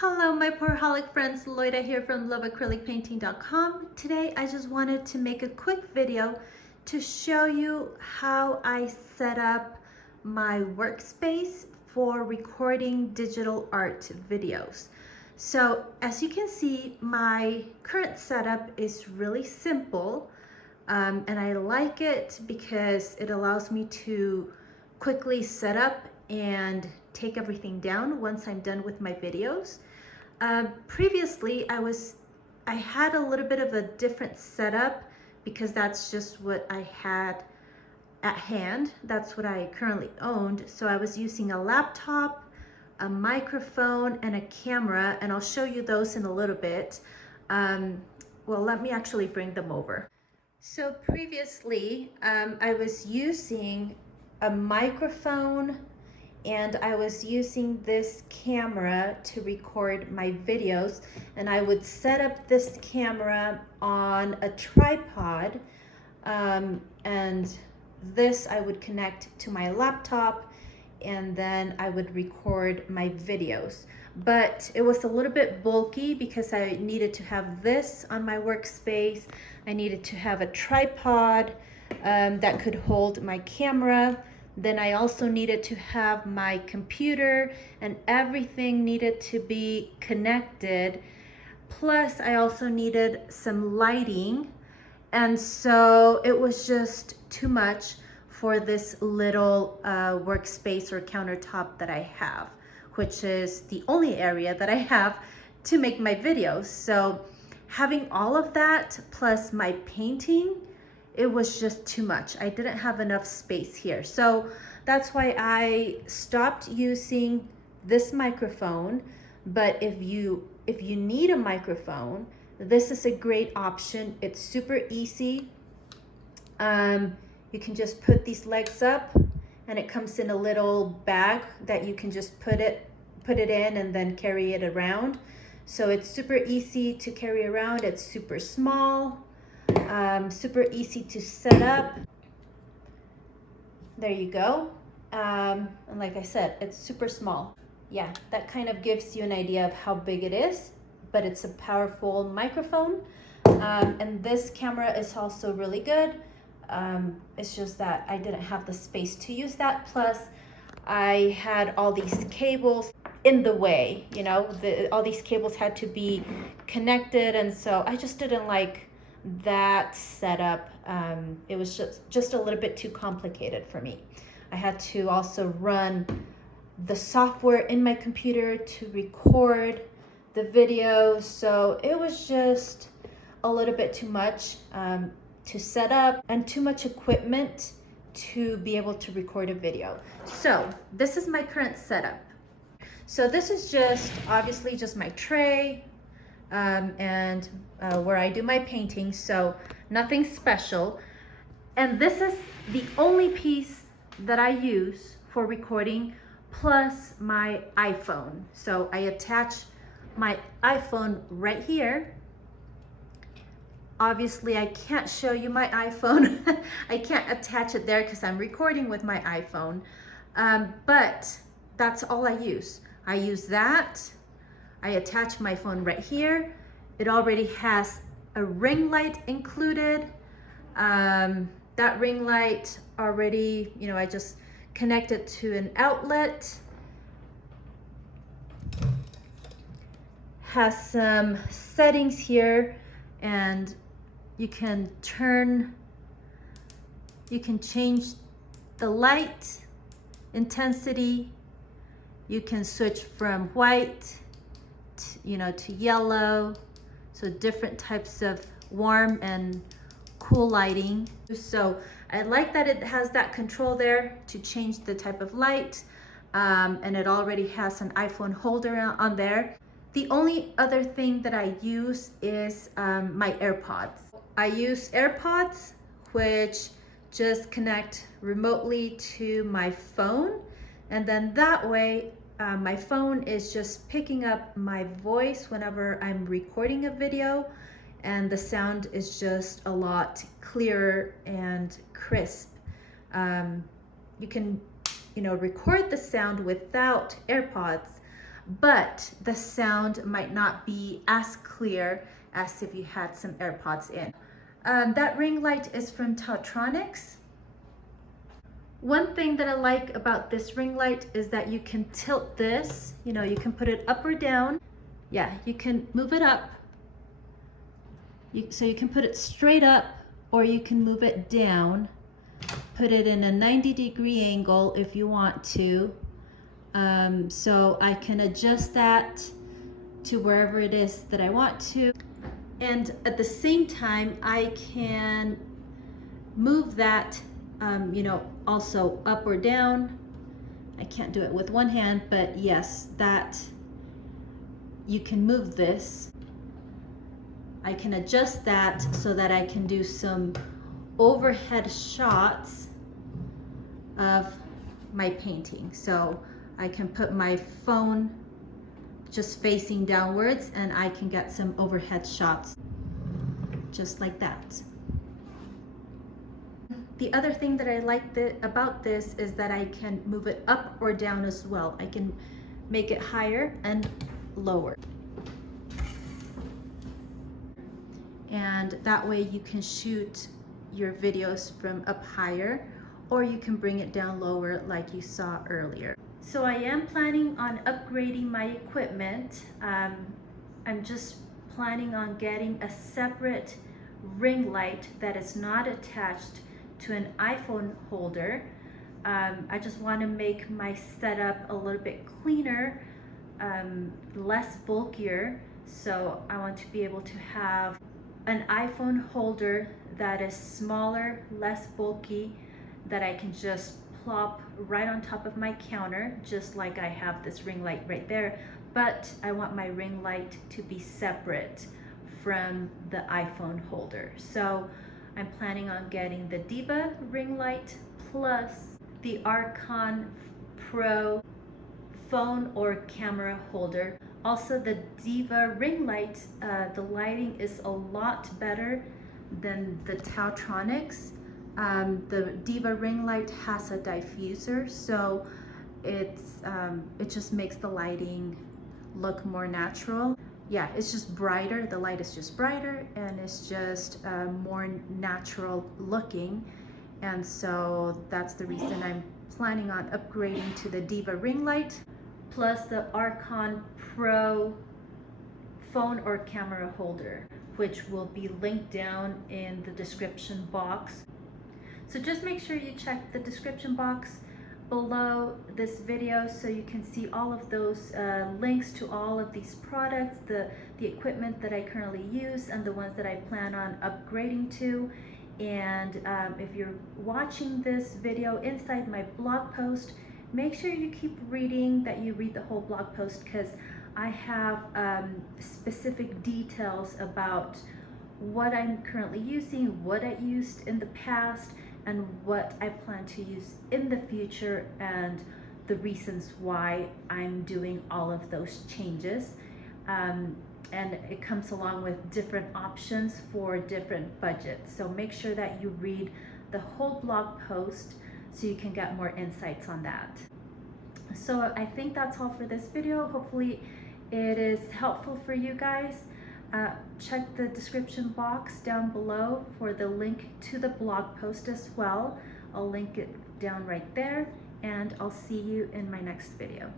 Hello my Poraholic friends, Loida here from loveacrylicpainting.com. Today I just wanted to make a quick video to show you how I set up my workspace for recording digital art videos. So as you can see, my current setup is really simple and I like it because it allows me to quickly set up and take everything down once I'm done with my videos. Previously, I had a little bit of a different setup because that's just what I had at hand. That's what I currently owned. So I was using a laptop, a microphone, and a camera, and I'll show you those in a little bit. Well, let me actually bring them over. So previously, I was using a microphone and I was using this camera to record my videos, and I would set up this camera on a tripod and this I would connect to my laptop and then I would record my videos. But it was a little bit bulky because I needed to have this on my workspace. I needed to have a tripod that could hold my camera. Then I also needed to have my computer, and everything needed to be connected. Plus I also needed some lighting. And so it was just too much for this little workspace or countertop that I have, which is the only area that I have to make my videos. So having all of that plus my painting, it was just too much. I didn't have enough space here. So that's why I stopped using this microphone. But if you need a microphone, this is a great option. It's super easy. You can just put these legs up and it comes in a little bag that you can just put it in and then carry it around. So it's super easy to carry around. It's super small. Super easy to set up. There you go. And like I said, it's super small. Yeah, that kind of gives you an idea of how big it is, but it's a powerful microphone. And this camera is also really good. It's just that I didn't have the space to use that. Plus I had all these cables in the way, you know, all these cables had to be connected. And so I just didn't like that setup. It was just a little bit too complicated for me. I had to also run the software in my computer to record the video, so it was just a little bit too much to set up and too much equipment to be able to record a video. So this is my current setup. So this is just obviously just my tray and where I do my painting, so nothing special. And this is the only piece that I use for recording, plus my iPhone. So I attach my iPhone right here. Obviously I can't show you my iPhone. I can't attach it there because I'm recording with my iPhone. But that's all I use. I use that. I attach my phone right here. It already has a ring light included. That ring light already, you know, I just connect it to an outlet. Has some settings here, and you can change the light intensity. You can switch from white to yellow. So different types of warm and cool lighting. So I like that it has that control there to change the type of light, and it already has an iPhone holder on there. The only other thing that I use is my AirPods. I use AirPods which just connect remotely to my phone, and then that way my phone is just picking up my voice whenever I'm recording a video, and the sound is just a lot clearer and crisp. You can record the sound without AirPods, but the sound might not be as clear as if you had some AirPods in. That ring light is from Tautronics. One thing that I like about this ring light is that you can tilt this, you know, you can put it up or down. Yeah, you can move it up. So you can put it straight up, or you can move it down. Put it in a 90-degree angle if you want to. So I can adjust that to wherever it is that I want to. And at the same time, I can move that, you know, also up or down. I can't do it with one hand, but yes, that you can move this. I can adjust that so that I can do some overhead shots of my painting. So I can put my phone just facing downwards and I can get some overhead shots just like that. The other thing that I like about this is that I can move it up or down as well. I can make it higher and lower. And that way you can shoot your videos from up higher, or you can bring it down lower like you saw earlier. So I am planning on upgrading my equipment. I'm just planning on getting a separate ring light that is not attached to an iPhone holder. I just want to make my setup a little bit cleaner, less bulkier. So I want to be able to have an iPhone holder that is smaller, less bulky, that I can just plop right on top of my counter, just like I have this ring light right there. But I want my ring light to be separate from the iPhone holder. So I'm planning on getting the Diva ring light plus the Archon Pro phone or camera holder. Also, the Diva ring light, the lighting is a lot better than the Tautronics. The Diva ring light has a diffuser, so it just makes the lighting look more natural. Yeah, it's just brighter. The light is just brighter and it's just more natural looking. And so that's the reason I'm planning on upgrading to the Diva ring light plus the Archon Pro phone or camera holder, which will be linked down in the description box. So just make sure you check the description box below this video so you can see all of those links to all of these products, the equipment that I currently use and the ones that I plan on upgrading to. And if you're watching this video inside my blog post, make sure you keep reading, that you read the whole blog post, because I have specific details about what I'm currently using, what I used in the past, and what I plan to use in the future, and the reasons why I'm doing all of those changes. And it comes along with different options for different budgets. So make sure that you read the whole blog post so you can get more insights on that. So I think that's all for this video. Hopefully it is helpful for you guys. Check the description box down below for the link to the blog post as well. I'll link it down right there, and I'll see you in my next video.